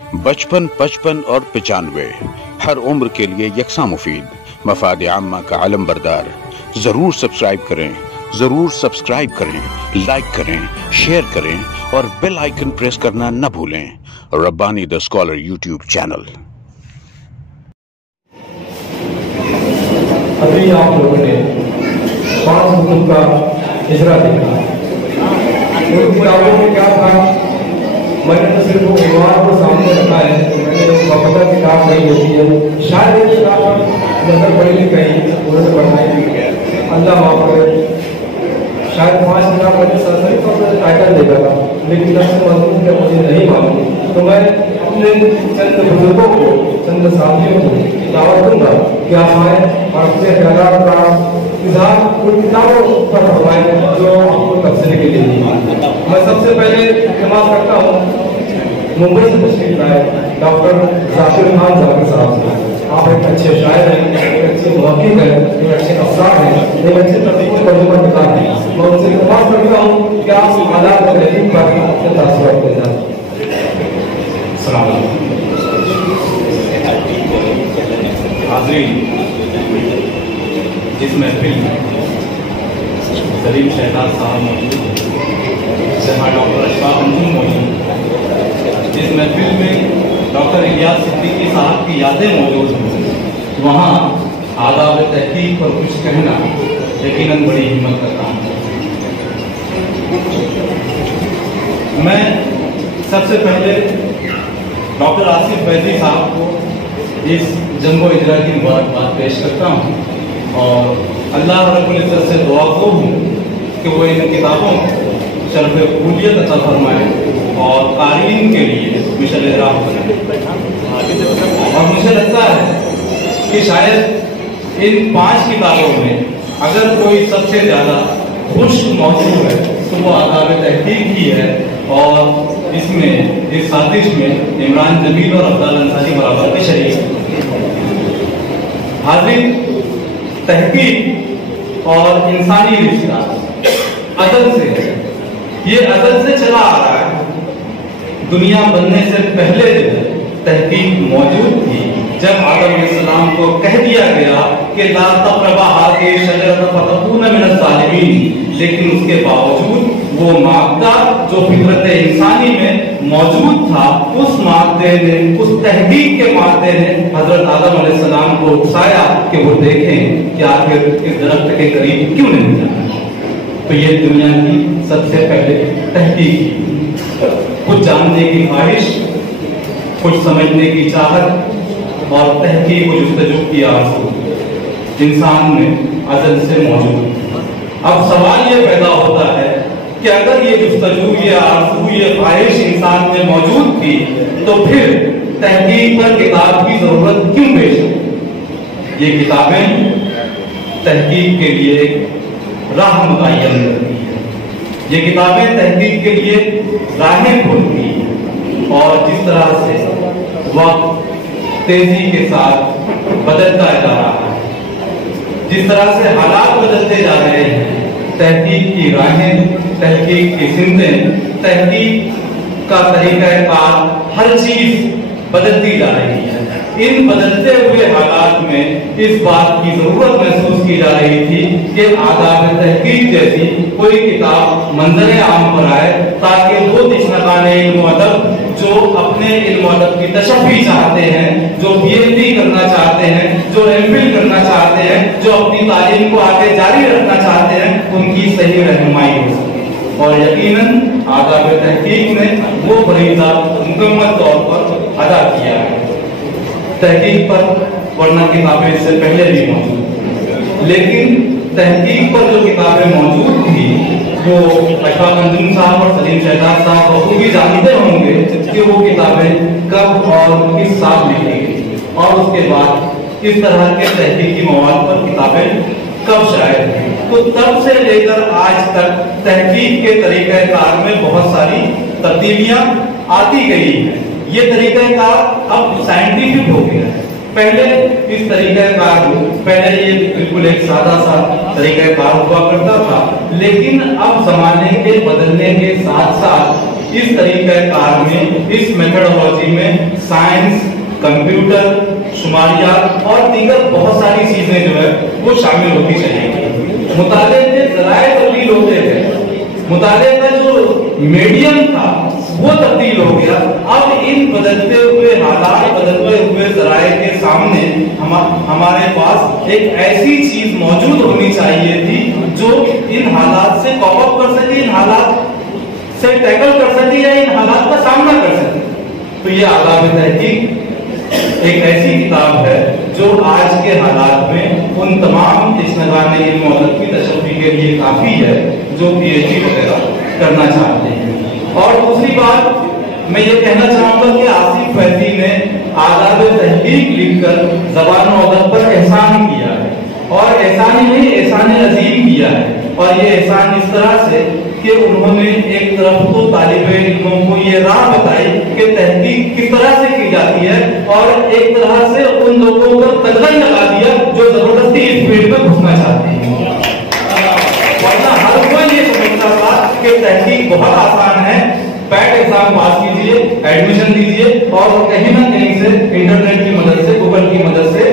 55 55 और 95 हर उम्र के लिए यकसा मुफीद, मफाद आम्मा का अलम बरदार। जरूर सब्सक्राइब करें, लाइक करें, शेयर करें और बेल आइकन प्रेस करना न भूलें। Rabbani the scholar YouTube channel. अभी आप लोगों ने 5 हुक्म का हिजरा देखा। उन किताबों में क्या था? मैंने तो सिर्फ वो विवाह को सामने रखा है। मैंने बाकायदा किताब नहीं होती है, शायद ये किताब नजर पड़ी कहीं उन्होंने बनाई भी है, अल्लाह माफ करे। शायद 5 किताब मैंने सरसरी तौर पर टाइटल देखा था, लेकिन नफ्स मजमून का मुझे नहीं मालूम। तो मैं अपने चंद बुजुर्गों को, चंद साथियों को दावत दूंगा कि आप आए और अपने ख्यालात का इज़हार उन किताबों पर फरमाएं जो आपको तबसरे के लिए दी। मैं सबसे पहले इल्तिमास करता हूँ मुंबई से तशरीफ लाए डॉक्टर जाकिर खान जाकिर साहब से। आप एक अच्छे शायर हैं, एक अच्छे मुहक्किक हैं, एक अच्छे अफसर हैं, एक अच्छे तर्जुमा निकाल हैं। मैं उनसे इल्तिमास करता हूँ कि आप हालात और तहरीक पर अपने तासुरात के साथ। अस्सलाम वालेकुम हाज़रीन, जिस महफिल में सलीम शहजाद साहब मौजूद हैं, जहाँ डॉक्टर अशफाक अंजुम मौजूद हैं, जिस महफिल में डॉक्टर इलियास सिद्दीकी साहब की यादें मौजूद हैं, वहाँ आदाब तहकीक पर कुछ कहना यकीनन बड़ी हिम्मत का काम है। मैं सबसे पहले डॉक्टर आसिफ फैजी साहब को इस जंगो इजरा की मुबारकबाद पेश करता हूँ और अल्लाह रब्बुल इज्जत से दुआ गो हूँ कि वो इन किताबों को शर्फ कबूलियत अता फरमाए और क़ारीन के लिए मिशल राह बनाए। और मुझे लगता है कि शायद इन 5 किताबों में अगर कोई सबसे ज़्यादा खुश मौजूद है तो वो आदाब तहकीक ही है। और इसमें इस साजिश में इमरान जमील और अब्दुल अंसारी बराबर के शरीक। हाज़िर, तहकीक और इंसानी रिश्ता अदल से है। ये अदल से चला आ रहा है। दुनिया बनने से पहले तहकीक मौजूद थी। जब आदम अलैहिस्सलाम को कह दिया गया कि ला तक़रबा हाज़िहि शजरत फतकूना मिनज़ ज़ालिमीन, लेकिन उसके बावजूद वो मादा जो फितरत इंसानी में मौजूद था, उस मादे ने, उस तहकीक के मादे ने हजरत आदम अलैहिस्सलाम को उकसाया कि वो देखें कि आखिर इस दरख्त के करीब क्यों नहीं जाना। तो ये दुनिया की सबसे पहले तहकीक, कुछ जानने की ख्वाहिश, कुछ समझने की चाहत और तहकीक व जुस्तजू की आरज़ू इंसान में अज़ल से मौजूद। अब सवाल ये पैदा होता है कि अगर ये जुस्तजू, ये आरज़ू, ये ख्वाहिश इंसान में मौजूद थी तो फिर तहकीक पर किताब की जरूरत क्यों पेश है? ये किताबें तहकीक के लिए राह मुतय्यन करती है। ये किताबें तहकीक के लिए राहें खोलती हैं। और जिस तरह से वक्त तेजी के साथ बदलता जा रहा है, जिस तरह से हालात बदलते जा रहे हैं, तहकीक की राहें, तहकीक की सिमतें, तहकीक का तरीक़ाकार, हर चीज बदलती जा रही है। इन बदलते हुए हालात में इस बात की जरूरत महसूस की जा रही थी कि आदाब तहकीक जैसी कोई किताब मंजर आम पर आए, ताकि वो दिशनकाने इल्म अदब जो अपने इल्म अदब की तशफ़ी चाहते हैं, जो पीएचडी करना चाहते हैं, जो एमफिल करना चाहते हैं, जो अपनी तालीम को आगे जारी रखना चाहते हैं, उनकी सही रहनुमाई हो सके। और यकीनन आदाब तहकीक ने वो फरीज़ा मुकम्मल तौर पर अदा किया है। तहकीक पर वरना किताबें इससे पहले भी मौजूद, लेकिन तहकीक पर जो किताबें मौजूद थी वो अशफाक अंजुम साहब और सलीम शहजाद साहब बखूबी जानते होंगे कि वो किताबें कब और किस साल लिखी गई और उसके बाद किस तरह के तहकीकी मवाद पर किताबें कब शायद हुई। तो तब से लेकर आज तक तहकीक के तरीक़ाकार में बहुत सारी तब्दीलियां आती गई हैं। ये तरीक़ाकार अब साइंटिफिक हो गया है। पहले इस तरीक़ाकार पहले ये बिल्कुल एक सादा सा तरीक़ाकार हुआ करता था, लेकिन अब जमाने के बदलने के साथ साथ इस तरीके कार में, इस मेथोडोलॉजी में साइंस, कंप्यूटर, शुमारियात और दीगर बहुत सारी चीजें जो है वो शामिल होती चलेंगी। मुताले के ज़राए तब्दील होते गए, मुताले का जो मीडियम था वो तब्दील हो गया। अब इन बदलते हुए हालात, बदलते हुए ज़राए के सामने हमारे पास एक ऐसी चीज मौजूद होनी चाहिए थी जो इन हालात से कॉप अप कर सके, इन हालात से टैकल कर सके या इन हालात का सामना कर सके। तो ये आदाब तहकीक एक ऐसी किताब है जो आज के हालात में उन तमाम इश्नगान इल्म और की तशफ़ी के लिए काफी है जो पीएचडी वगैरह करना चाहते हैं। और दूसरी बात मैं ये कहना चाहूंगा कि आसिफ फैजी ने आदाब तहकीक लिखकर ज़बान और अदब पर एहसान किया है, और एहसान ही नहीं, एहसान अजीम किया है। और ये एहसान इस तरह से कि उन्होंने एक तरफ तो तालिबे इल्मों को ये राह बताई कि तहकीक किस तरह से की जाती है, और एक तरह से उन लोगों पर कदम लगा दिया जो जबरदस्ती इस फील्ड में घुसना चाहते हैं। वरना हर कोई ये समझता था कि तहकीक बहुत आसान है, पैट एग्जाम पास कीजिए, एडमिशन दीजिए और कहीं ना कहीं से इंटरनेट की मदद से, गूगल की मदद से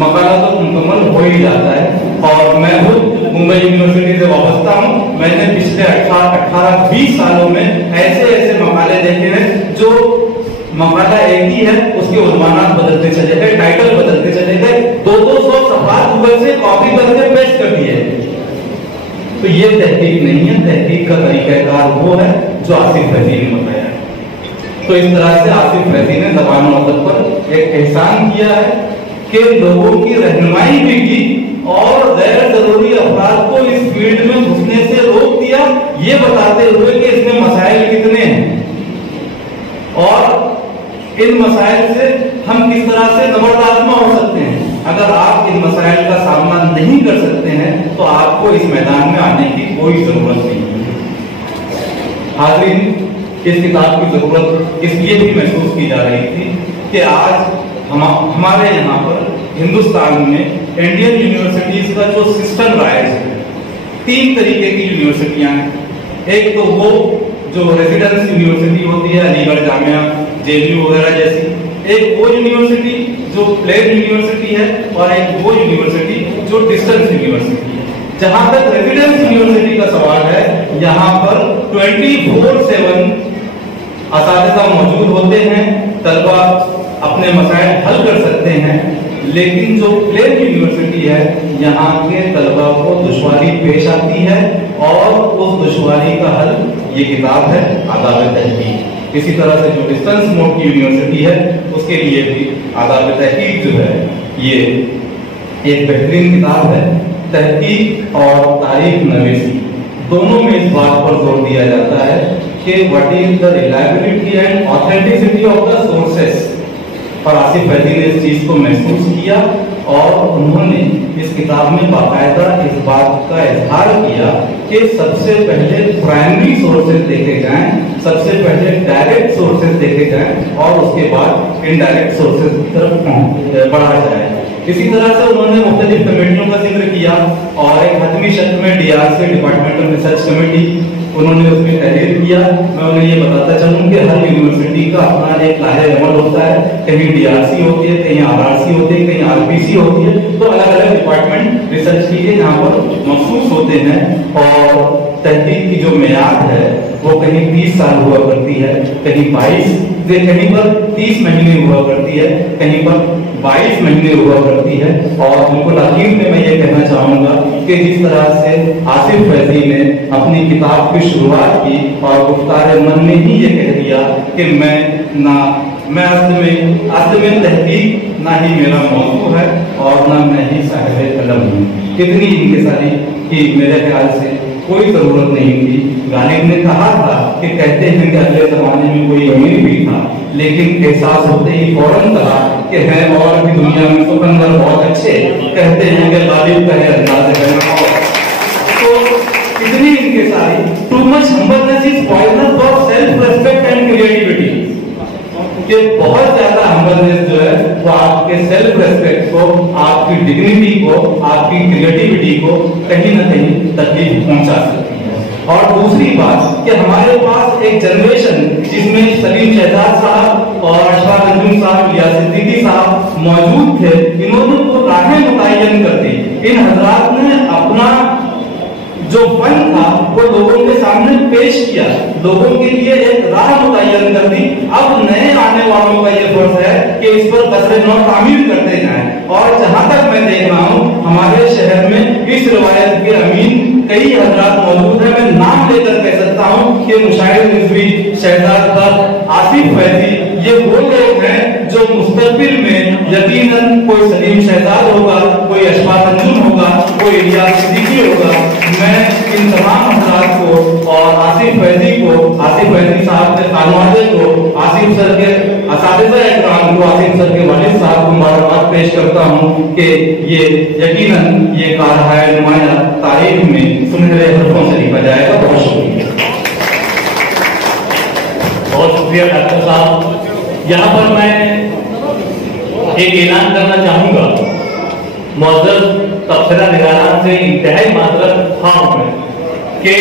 मकाला तो मुकम्मल हो ही जाता है। और मैं खुद मुंबई यूनिवर्सिटी से वाबस्ता हूँ। मैंने पिछले 18-20 सालों में ऐसे मकाले देखे हैं जो मकाला एक ही है, उसके उन्वानात बदलते चले गए, टाइटल बदलते चले गए, 200 सफा गूगल से कॉपी करके पेस्ट कर दिए। तो ये तहकीक नहीं है, तहकीक का तरीकाकार वो है जो आसिफ फैजी ने बताया। तो इस तरह से आसिफ फैजी ने ज़बान और अदब पर एक एहसान किया है कि लोगों की रहनुमाई भी की और गैर जरूरी अफराद को इस फील्ड में घुसने से रोक दिया, ये बताते हुए कि इसमें मसाइल कितने हैं और इन मसाइल से हम किस तरह से जबरदस्त हो सकते हैं। अगर आप इन मसाइल का सामना नहीं कर सकते हैं तो आपको इस मैदान में आने की कोई जरूरत नहीं है। हाज़रीन, इस किताब की जरूरत इसलिए भी महसूस की जा रही थी कि आज हमारे यहाँ पर हिंदुस्तान में इंडियन यूनिवर्सिटीज का जो सिस्टम राइज है, 3 तरीके की यूनिवर्सिटियां हैं। एक तो वो जो रेजिडेंस यूनिवर्सिटी होती है, अलीगढ़ जामिया, जेएनयू वगैरह जैसी। एक वो यूनिवर्सिटी जो प्लेन यूनिवर्सिटी है, और एक वो यूनिवर्सिटी जो डिस्टेंस यूनिवर्सिटी है। जहां तक रेजिडेंस यूनिवर्सिटी का सवाल है, यहाँ पर 24/7 असातिज़ा मौजूद होते हैं, तलबा अपने मसाइल हल कर सकते हैं। लेकिन जो प्लेन यूनिवर्सिटी है, यहाँ के तलबा को दुश्वारी पेश आती है और उस दुश्वारी का हल ये किताब है आदाब तहकीक। इसी तरह से जो डिस्टेंस मोड की यूनिवर्सिटी है उसके लिए भी आदाब तहकीक जो है ये एक बेहतरीन किताब है। तहकीक और तारीख नवीसी दोनों में इस बात पर जोर दिया जाता है कि what is the reliability and authenticity of the sources. और आसिफ फैजी ने इस चीज को महसूस किया और उन्होंने इस किताब में बाकायदा इस बात का इजहार किया कि सबसे पहले प्राइमरी सोर्सेज देखे जाएं, सबसे पहले डायरेक्ट सोर्सेज देखे जाएं और उसके बाद इनडायरेक्ट सोर्सेज की तरफ बढ़ा जाए। इसी तरह से उन्होंने मुख्तलिफ कमेटियों का जिक्र किया और एक हतमी शक्ल में DRC, डिपार्टमेंटल रिसर्च कमेटी, उन्होंने उसमें तहरीर किया। मैं उन्हें ये बताता चलूं कि हर यूनिवर्सिटी का अपना एक लाहे अमल होता है, कहीं DRC होती है, कहीं RRC होती है, कहीं RPC होती है। तो अलग अलग डिपार्टमेंट रिसर्च के यहाँ पर मखसूस होते हैं और तहकीक की जो मियाद है वो कहीं 30 साल हुआ करती है, कहीं 22, कहीं पर 30 महीने हुआ करती है, कहीं पर 22 महीने हुआ करती है। और बिल्कुल आखिर में मैं ये कहना चाहूंगा कि जिस तरह से आसिफ फैजी ने अपनी किताब की शुरुआत की और गुफ्तार मन में ही ये कह दिया कि मैं असल में तहकीक ना ही मेरा मौजू है और ना मैं ही साहिब कलम हूँ। कितनी इनकिसारी की मेरे ख्याल से कोई जरूरत नहीं थी। गालिब ने कहा था कि कहते हैं कि अगले जमाने में कोई अमीर भी था, लेकिन एहसास होते ही फौरन कहा कि है और भी दुनिया में सुकंदर बहुत अच्छे, कहते हैं कि गालिब का है अंदाज़ है। तो इतनी इनकिसारी, too much humbleness is poisonous for self respect and creativity. कि बहुत ज्यादा हम्बलनेस जो है वो आपके सेल्फ रेस्पेक्ट को, आपकी डिग्निटी को, आपकी क्रिएटिविटी को कहीं ना कहीं तकलीफ पहुंचा सकती है। اور دوسری بات کہ ہمارے پاس ایک جنریشن جس میں سلیم شہزاد صاحب اور اشفاق انجم صاحب یا صدیقی صاحب موجود تھے، انہوں نے وہ راہیں متعین کر دی. ان حضرات نے اپنا جو فن تھا وہ لوگوں کے سامنے پیش کیا، لوگوں کے لیے ایک راہ متعین کر دی. اب نئے آنے والوں کا یہ فرض ہے کہ اس پر قصر نو تعمیر کرتے جائیں. اور جہاں تک میں دیکھ رہا ہوں ہمارے شہر میں اس روایت کے امین کئی حضرات موجود ہیں. میں نام لے کر کہہ سکتا ہوں کہ مشاہد نظوی، شہزاد بخت، آصف فیضی، یہ وہ لوگ ہیں جو مستقبل میں یقیناً کوئی سلیم شہزاد ہوگا، کوئی اشفاق انجم ہوگا، کوئی الیاس صدیقی ہوگا. میں ان تمام حضرات کو اور آصف فیضی کو، آصف فیضی صاحب کے خانوادے کو، آصف سر کے اساتذہ اکرام کو، آصف سر کے والد صاحب کو مبارکباد پیش کرتا ہوں کہ یہ یقیناً یہ کارہائے نمایاں تاریخ میں سنہرے حرفوں سے لکھا جائے گا. بہت شکریہ. بہت شکریہ ڈاکٹر صاحب. یہاں پر میں ایک اعلان کرنا چاہوں گا. معزز تبصرہ نگاران سے انتہائی معذرت خواہ ہوں کہ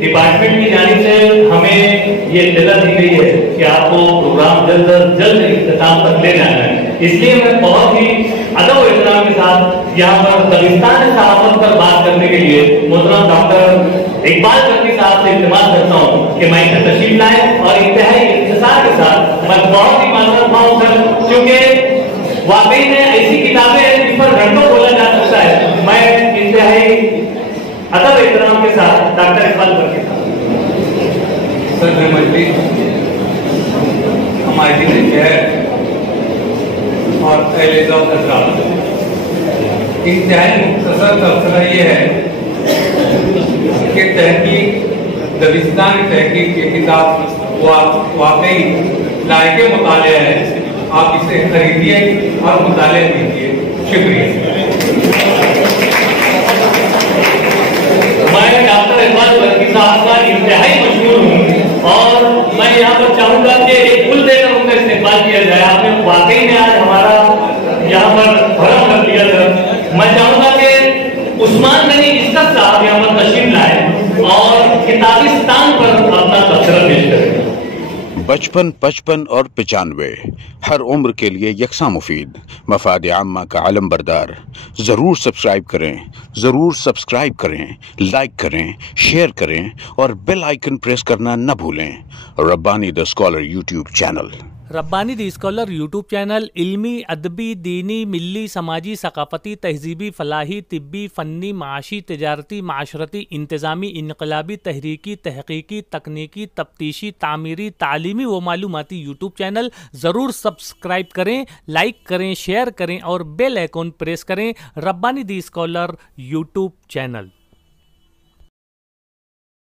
ڈپارٹمنٹ کی جانب سے ہمیں یہ اطلاع دی گئی ہے کہ آپ کو پروگرام جلد از جلد اختتام تک لے جانا ہے. اس لیے میں بہت ہی ادب و احترام کے ساتھ یہاں پر دبستان صحافت پر بات کرنے کے لیے محترم ڈاکٹر اقبال کرنی صاحب سے التماس کرتا ہوں کہ میں اسے تشریف لائیں اور انتہائی اختصار کے ساتھ. میں بہت ہی معذرت خواہ ہوں سر، کیونکہ واقعی میں ایسی کتابیں ہیں جس پر گھنٹوں بولا جا سکتا ہے. میں انتہائی ادب احترام کے ساتھ ڈاکٹر اقبال کرنی صاحب. صدر مجلس، ہماری شہر اور اہل ذوق حضرات، انتہائی مختصر تبصرہ یہ ہے کہ تحقیق دبستان تحقیق کی کتاب واقعی لائق مطالعہ ہے. آپ اسے خریدیے اور مطالعہ کیجیے. شکریہ. میں ڈاکٹر اقبال برقی صاحب کا انتہائی مشہور ہوں اور میں یہاں پر چاہوں گا کہ ایک پھول دے کر ان کا استقبال کیا جائے. آپ نے واقعی میں آج ہمارا یہاں پر بھرم کر دیا تھا. میں چاہوں گا کہ عثمان غنی عزت صاحب یہاں پر تشریف لائے اور کتابستان پر اپنا تبصرہ پیش کریں. 55 55 اور 95 ہر عمر کے لیے یکساں مفید، مفاد عامہ کا علم بردار. ضرور سبسکرائب کریں، لائک کریں، شیئر کریں اور بیل آئیکن پریس کرنا نہ بھولیں. Rabbani the scholar YouTube channel. Rabbani the scholar YouTube channel علمی، ادبی، دینی، ملی، سماجی، ثقافتی، تہذیبی، فلاحی، طبی، فنی، معاشی، تجارتی، معاشرتی، انتظامی، انقلابی، تحریکی، تحقیقی، تکنیکی، تفتیشی، تعمیری، تعلیمی و معلوماتی یوٹیوب چینل. ضرور سبسکرائب کریں، لائک کریں، شیئر کریں اور بیل آئیکن پریس کریں. ربانی دی اسکالر یوٹیوب چینل.